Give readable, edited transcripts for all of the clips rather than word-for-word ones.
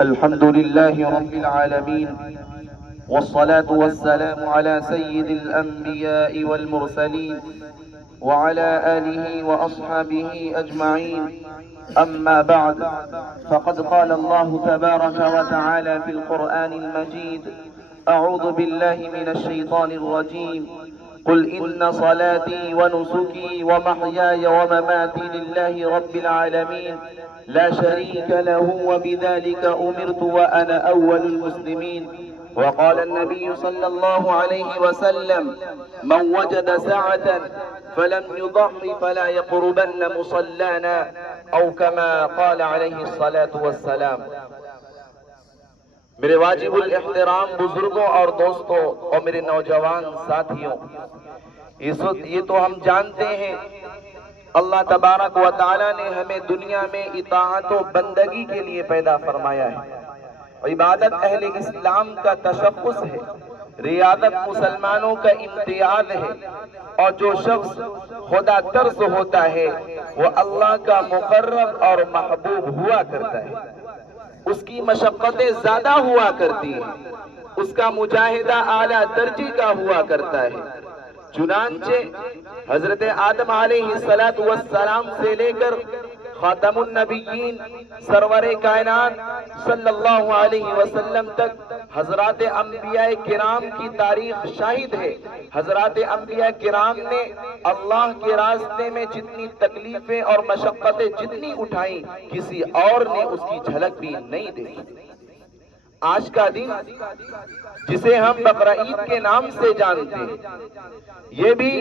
الحمد لله رب العالمين، والصلاة والسلام على سيد الأنبياء والمرسلين وعلى آله وأصحابه أجمعين. أما بعد، فقد قال الله تبارك وتعالى في القرآن المجيد: أعوذ بالله من الشيطان الرجيم. قل إن صلاتي ونسكي ومحياي ومماتي لله رب العالمين لا شريك له وبذلك أمرت وأنا أول المسلمين. وقال النبي صلى الله عليه وسلم: من وجد سعة فلم يضحي فلا يقربن مصلانا، أو كما قال عليه الصلاة والسلام. میرے واجب الاحترام بزرگوں اور دوستوں اور میرے نوجوان ساتھیوں، یہ تو ہم جانتے ہیں اللہ تبارک و تعالی نے ہمیں دنیا میں اطاعت و بندگی کے لیے پیدا فرمایا ہے. عبادت اہل اسلام کا تشخص ہے، ریاضت مسلمانوں کا امتیاز ہے، اور جو شخص خدا ترس ہوتا ہے وہ اللہ کا مقرب اور محبوب ہوا کرتا ہے. اس کی مشقتیں زیادہ ہوا کرتی ہیں، اس کا مجاہدہ اعلیٰ درجے کا ہوا کرتا ہے. چنانچہ حضرت آدم علیہ السلام سے لے کر خاتم النبیین سرور کائنات صلی اللہ علیہ وسلم تک حضرات انبیاء کرام کی تاریخ شاہد ہے. حضرات انبیاء کرام نے اللہ کے راستے میں جتنی تکلیفیں اور مشقتیں جتنی اٹھائیں، کسی اور نے اس کی جھلک بھی نہیں دیکھی. آج کا دن جسے ہم بقرعید کے نام سے جانتے ہیں، یہ بھی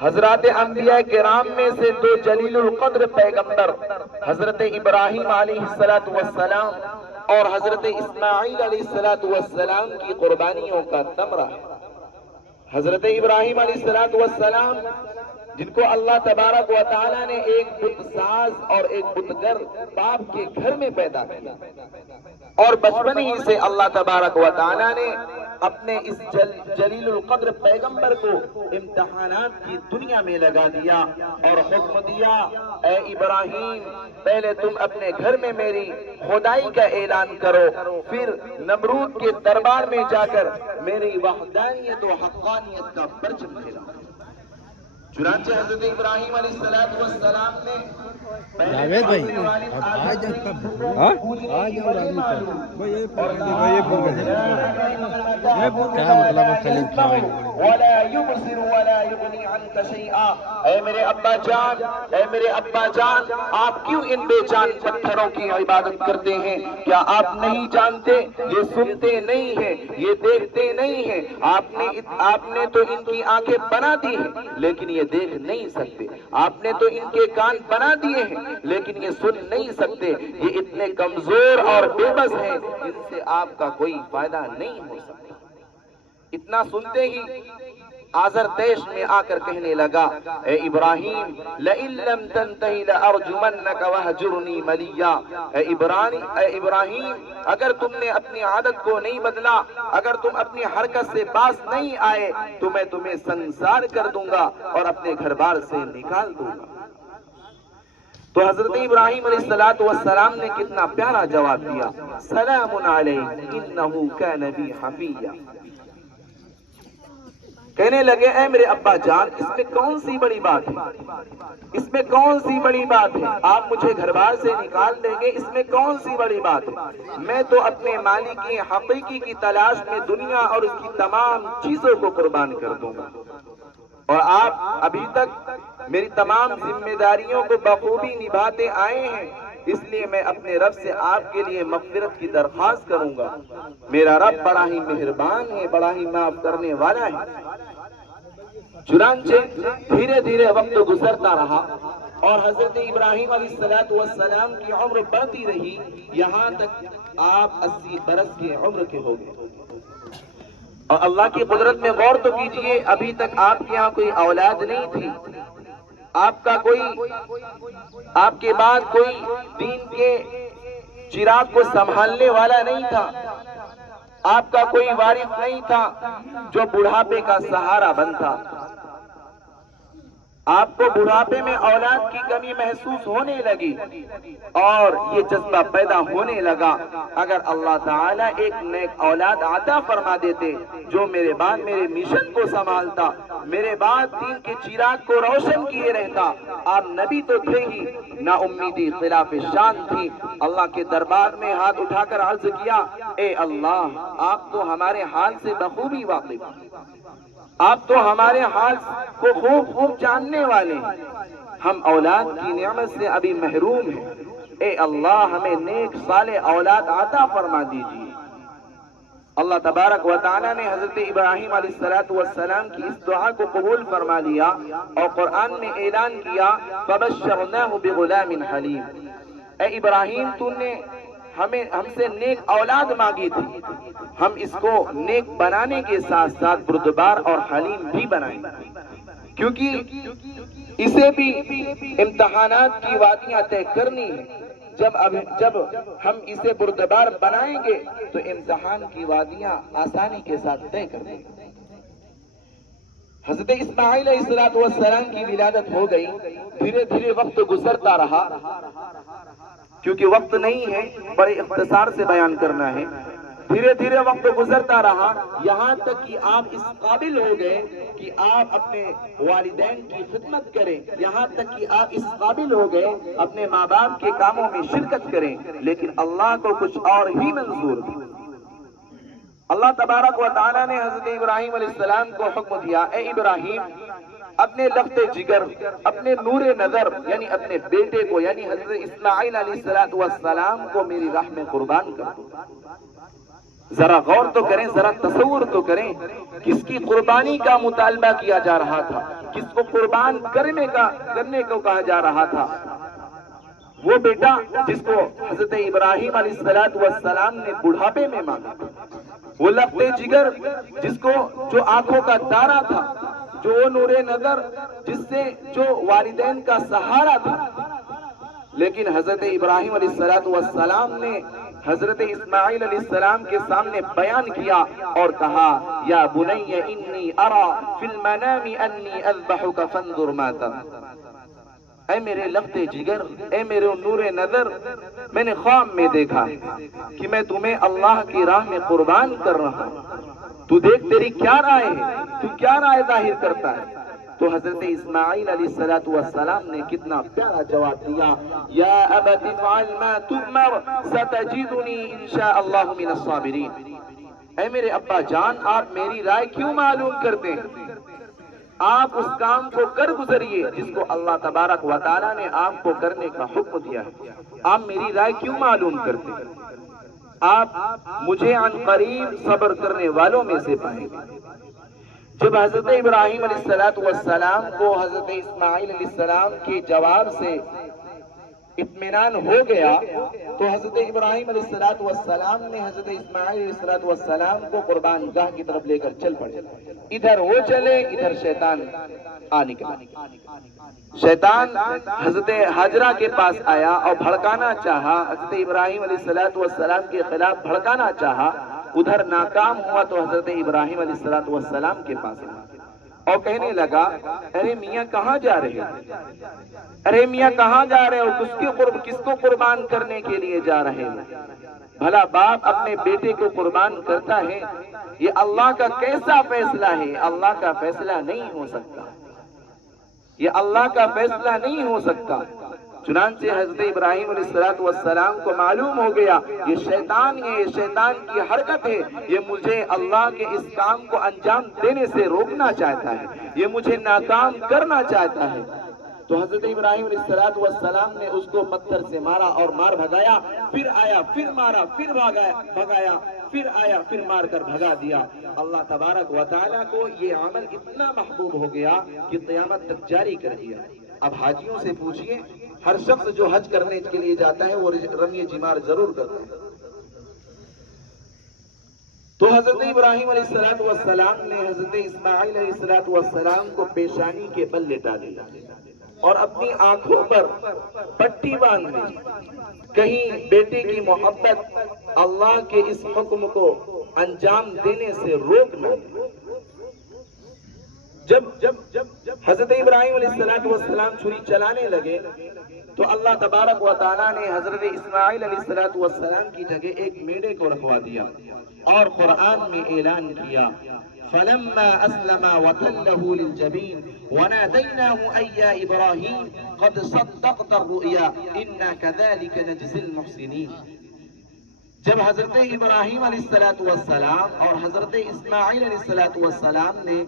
حضرات انبیاء کرام میں سے دو جلیل القدر پیغمبر حضرت ابراہیم علیہ السلام اور حضرت اسماعیل علیہ السلام کی قربانیوں کا ثمرہ ہے. حضرت ابراہیم علیہ السلام جن کو اللہ تبارک و تعالیٰ نے ایک بت ساز اور ایک بتگر باپ کے گھر میں پیدا کیا، اور بچپن ہی سے اللہ تبارک و تعالیٰ نے اپنے اس جلیل القدر پیغمبر کو امتحانات کی دنیا میں لگا دیا اور حکم دیا: اے ابراہیم، پہلے تم اپنے گھر میں میری خدائی کا اعلان کرو، پھر نمرود کے دربار میں جا کر میری وحدانیت و حقانیت کا پرچم پھیلا. چنانچہ حضرت ابراہیم علیہ السلام نے جاوید بھائی آج ولا يبصر ولا يغني عنك شيئا. اے میرے ابا جان، اے میرے ابا جان، آپ کیوں ان بے جان پتھروں کی عبادت کرتے ہیں؟ کیا آپ نہیں جانتے یہ سنتے نہیں ہیں، یہ دیکھتے نہیں ہیں؟ آپ نے تو ان کی آنکھیں بنا دی ہیں لیکن یہ دیکھ نہیں سکتے. آپ نے تو ان کے کان بنا دیے ہیں لیکن یہ سن نہیں سکتے. یہ اتنے کمزور اور بے بس ہیں، ان سے آپ کا کوئی فائدہ نہیں ہو سکتا. اتنا سنتے ہی آزر دیش میں آ کر کہنے لگا: اے ابراہیم، لئن لم تنتہی لأرجمنک وہجرنی ملیا. اے ابراہیم، اگر تم نے اپنی عادت کو نہیں بدلا، اگر تم اپنی حرکت سے باز نہیں آئے تو میں تمہیں سنسار کر دوں گا اور اپنے گھر بار سے نکال دوں گا. تو حضرت ابراہیم علیہ السلام نے کتنا پیارا جواب دیا: سلام علیہ انہ کان بی حفیہ. کہنے لگے: اے میرے ابا جان، اس میں کون سی بڑی بات ہے؟ اس میں کون سی بڑی بات ہے؟ آپ مجھے گھر بار سے نکال دیں گے، اس میں کون سی بڑی بات ہے؟ میں تو اپنے مالک کی حقیقی کی تلاش میں دنیا اور اس کی تمام چیزوں کو قربان کر دوں گا، اور آپ ابھی تک میری تمام ذمہ داریوں کو بخوبی نبھاتے آئے ہیں، اس لیے میں اپنے رب سے آپ کے لیے مغفرت کی درخواست کروں گا. میرا رب بڑا ہی مہربان ہے، بڑا ہی معاف کرنے والا ہے. چنانچہ دھیرے دھیرے وقت گزرتا رہا اور حضرت ابراہیم علیہ السلام کی عمر بڑھتی رہی، یہاں تک آپ 80 برس کے عمر کے ہو گئے. اور اللہ کی قدرت میں غور تو کیجئے، ابھی تک آپ کے یہاں کوئی اولاد نہیں تھی، آپ کے بعد کوئی دین کے چراغ کو سنبھالنے والا نہیں تھا، آپ کا کوئی وارث نہیں تھا جو بڑھاپے کا سہارا بنتا. آپ کو بڑھاپے میں اولاد کی کمی محسوس ہونے لگی اور یہ جذبہ پیدا ہونے لگا، اگر اللہ تعالیٰ ایک نیک اولاد عطا فرما دیتے جو میرے بعد میرے مشن کو سنبھالتا، میرے بعد دین کے چراغ کو روشن کیے رہتا۔ آپ نبی تو تھے ہی، نا امیدی خلاف شان تھی۔ اللہ کے دربار میں ہاتھ اٹھا کر عرض کیا، اے اللہ، آپ تو ہمارے حال سے بخوبی واقف ہیں، آپ تو ہمارے حال کو خوب جاننے والے ہیں، ہم اولاد کی نعمت سے ابھی محروم ہیں، اے اللہ ہمیں نیک صالح اولاد عطا فرما دیجیے۔ اللہ تبارک و تعالیٰ نے حضرت ابراہیم علیہ السلام کی اس دعا کو قبول فرما لیا اور قرآن میں اعلان کیا، فَبَشَّرْنَاهُ بِغُلَامٍ حَلِيمٍ، اے ابراہیم تو نے ہم سے نیک اولاد مانگی تھی، ہم اس کو نیک بنانے کے ساتھ ساتھ بردبار اور حلیم بھی بنائیں، کیونکہ اسے بھی امتحانات کی وادیاں طے کرنی ہے۔ جب ہم اسے بردبار بنائیں گے تو امتحان کی وادیاں آسانی کے ساتھ طے کر دیں گے۔ حضرت اسماعیل علیہ السلام کی ولادت ہو گئی، دھیرے دھیرے وقت گزرتا رہا، کیونکہ وقت نہیں ہے، بڑے اختصار سے بیان کرنا ہے۔ دھیرے دھیرے وقت گزرتا رہا، یہاں تک کہ آپ اس قابل ہو گئے کہ آپ اپنے والدین کی خدمت کریں، یہاں تک کہ آپ اس قابل ہو گئے اپنے ماں باپ کے کاموں میں شرکت کریں، لیکن اللہ کو کچھ اور ہی منظور تھا۔ اللہ تبارک و تعالیٰ نے حضرت ابراہیم علیہ السلام کو حکم دیا، اے ابراہیم، اپنے لخت جگر، اپنے نور نظر یعنی اپنے بیٹے کو یعنی حضرت اسماعیل علیہ السلام کو میری راہ میں قربان کر دو۔ ذرا غور تو کریں، ذرا تصور تو کریں، کس کی قربانی کا مطالبہ کیا جا رہا تھا، کس کو قربان کرنے کو کہا جا رہا تھا؟ وہ بیٹا جس کو حضرت ابراہیم علیہ السلام نے بڑھاپے میں مانگا، وہ لخت جگر جس کو جو آنکھوں کا تارا تھا، جو نور نظر جس سے جو والدین کا سہارا تھا، لیکن حضرت ابراہیم علیہ السلام نے حضرت اسماعیل علیہ السلام کے سامنے بیان کیا اور کہا، یا بنی انی ارا فی المنام انی اذبحک فانظر ما ترى، اے میرے لخت جگر، اے میرے نور نظر، میں نے خواب میں دیکھا کہ میں تمہیں اللہ کی راہ میں قربان کر رہا ہوں، تو دیکھ تیری کیا رائے ہے، تو کیا رائے ظاہر کرتا ہے؟ تو حضرت اسماعیل علیہ السلام نے کتنا پیارا جواب دیا، یا ابت افعل ما تؤمر ستجدنی انشاء اللہ من الصابرین، اے میرے ابا جان، آپ میری رائے کیوں معلوم کرتے ہیں؟ آپ اس کام کو کر گزریے جس کو اللہ تبارک و تعالیٰ نے آپ کو کرنے کا حکم دیا ہے، آپ میری رائے کیوں معلوم کرتے ہیں؟ آپ مجھے عن قریب صبر کرنے والوں میں سے پائیں گے۔ جب حضرت ابراہیم علیہ السلام کو حضرت اسماعیل علیہ السلام کے جواب سے اطمینان ہو گیا تو حضرت ابراہیم علیہ السلام نے حضرت اسماعیل علیہ السلام کو قربان گاہ کی طرف لے کر چل پڑے۔ ادھر وہ چلے، ادھر شیطان آ نکلا۔ شیطان حضرت حاجرہ کے پاس آیا اور بھڑکانا چاہا، حضرت ابراہیم علیہ السلام کے خلاف بھڑکانا چاہا، ادھر ناکام ہوا تو حضرت ابراہیم علیہ السلام کے پاس آیا اور کہنے لگا، ارے میاں کہاں جا رہے ہو؟ ارے میاں کہاں جا رہے ہو؟ کس کو قربان کرنے کے لیے جا رہے ہو؟ بھلا باپ اپنے بیٹے کو قربان کرتا ہے؟ یہ اللہ کا کیسا فیصلہ ہے؟ اللہ کا فیصلہ نہیں ہو سکتا، یہ اللہ کا فیصلہ نہیں ہو سکتا۔ چنانچہ حضرت ابراہیم علیہ السلام کو معلوم ہو گیا یہ شیطان ہے، یہ شیطان کی حرکت ہے، یہ مجھے اللہ کے اس کام کو انجام دینے سے روکنا چاہتا ہے، یہ مجھے ناکام کرنا چاہتا ہے۔ تو حضرت ابراہیم علیہ السلام نے اس کو پتھر سے مارا اور مار بھگایا، پھر آیا، پھر مارا، پھر بھگایا، پھر آیا، پھر مار کر بھگا دیا۔ اللہ تبارک و تعالیٰ کو یہ عمل اتنا محبوب ہو گیا کہ قیامت تک جاری کر دیا۔ اب حاجیوں سے پوچھئے، ہر شخص جو حج کرنے کے لیے جاتا ہے وہ رمی جمار ضرور کرتا ہے۔ تو حضرت ابراہیم علیہ السلام نے حضرت اسماعیل علیہ السلام کو پیشانی کے بل لٹا دیا اور اپنی آنکھوں پر پٹی باندھ دی، کہیں بیٹے کی محبت اللہ کے اس حکم کو انجام دینے سے روک نہ۔ جب حضرت ابراہیم علیہ السلام چھری چلانے لگے تو اللہ تبارک و تعالیٰ نے حضرت اسماعیل علیہ السلام کی جگہ ایک میڑے کو رکھوا دیا اور قرآن میں اعلان کیا فلما اسلم وتله للجبين وناديناه اي يا ابراهيم قد صدقت الرؤيا انا كذلك نجزي المحسنين. جب حضرت ابراہیم علیہ السلام اور حضرت اسماعیل علیہ السلام نے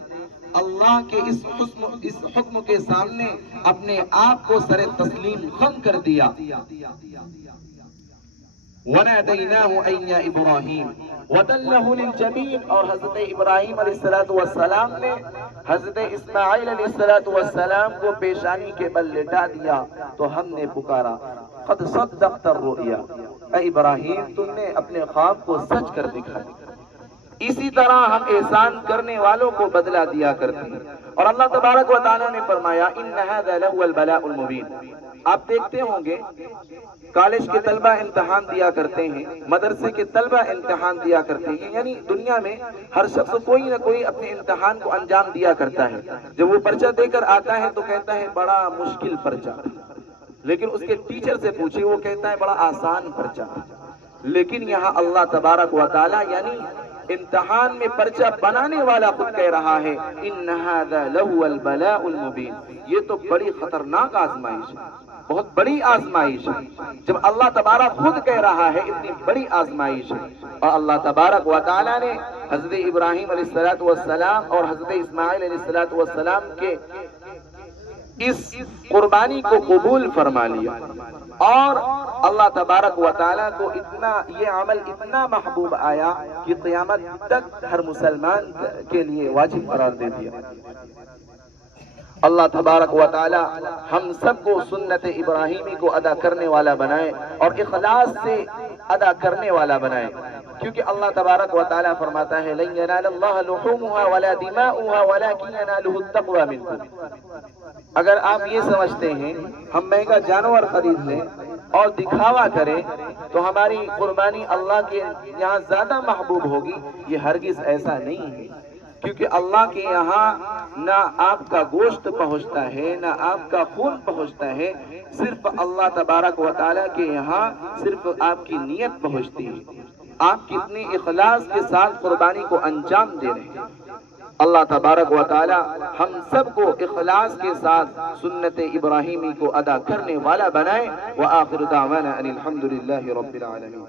اللہ کے اس حکم کے سامنے اپنے آپ کو سر تسلیم خم کر دیا وَنَادَيْنَاهُ أَيْ يَا إِبْرَاهِيمُ وَدَلَّهُ لِلْجَبِينِ اور حضرت ابراہیم علیہ السلام نے حضرت اسماعیل علیہ السلام کو پیشانی کے بل لٹا دیا تو ہم نے پکارا قد صدقت الرؤیا، اے ابراہیم تم نے اپنے خواب کو سچ کر دکھا دیا. اسی طرح ہم احسان کرنے والوں کو بدلہ دیا کرتے ہیں. اور اللہ تبارک و تعالیٰ نے فرمایا ان ھذا لهو البلاء المبین. آپ دیکھتے ہوں گے کالج کے طلبہ امتحان دیا کرتے ہیں، مدرسے کے طلبہ امتحان دیا کرتے ہیں، یعنی دنیا میں ہر شخص کوئی نہ کوئی اپنے امتحان کو انجام دیا کرتا ہے. جب وہ پرچہ دے کر آتا ہے تو کہتا ہے بڑا مشکل پرچہ، لیکن اس کے ٹیچر سے پوچھے وہ کہتا ہے بڑا آسان پرچہ. لیکن یہاں اللہ تبارک و تعالیٰ یعنی امتحان میں پرچہ بنانے والا خود کہہ رہا ہے ان ھذا لهو البلاء المبین. یہ تو بڑی خطرناک آزمائش ہے، بہت بڑی آزمائش ہے. جب اللہ تبارک خود کہہ رہا ہے اتنی بڑی آزمائش ہے. اور اللہ تبارک و تعالیٰ نے حضرت ابراہیم علیہ السلام اور حضرت اسماعیل علیہ السلام کے اس قربانی کو قبول فرما لیا. اور اللہ تبارک و تعالیٰ کو یہ عمل اتنا محبوب آیا کہ قیامت تک ہر مسلمان کے لیے واجب قرار دے دیا. اللہ تبارک و تعالیٰ ہم سب کو سنت ابراہیمی کو ادا کرنے والا بنائے اور اخلاص سے ادا کرنے والا بنائے. کیونکہ اللہ تبارک و تعالیٰ فرماتا ہے لن ینال اللہ لحومها ولا دماؤها ولكن يناله التقوى منكم. اگر آپ یہ سمجھتے ہیں ہم مہنگا جانور خرید لیں اور دکھاوا کریں تو ہماری قربانی اللہ کے یہاں زیادہ محبوب ہوگی، یہ ہرگز ایسا نہیں ہے. کیونکہ اللہ کے یہاں نہ آپ کا گوشت پہنچتا ہے نہ آپ کا خون پہنچتا ہے، صرف اللہ تبارک و تعالیٰ کے یہاں صرف آپ کی نیت پہنچتی ہے. آپ کتنی اخلاص کے ساتھ قربانی کو انجام دے رہے ہیں. اللہ تبارک و تعالی ہم سب کو اخلاص کے ساتھ سنت ابراہیمی کو ادا کرنے والا بنائے. وآخر دعوانا ان الحمد للہ رب العالمین.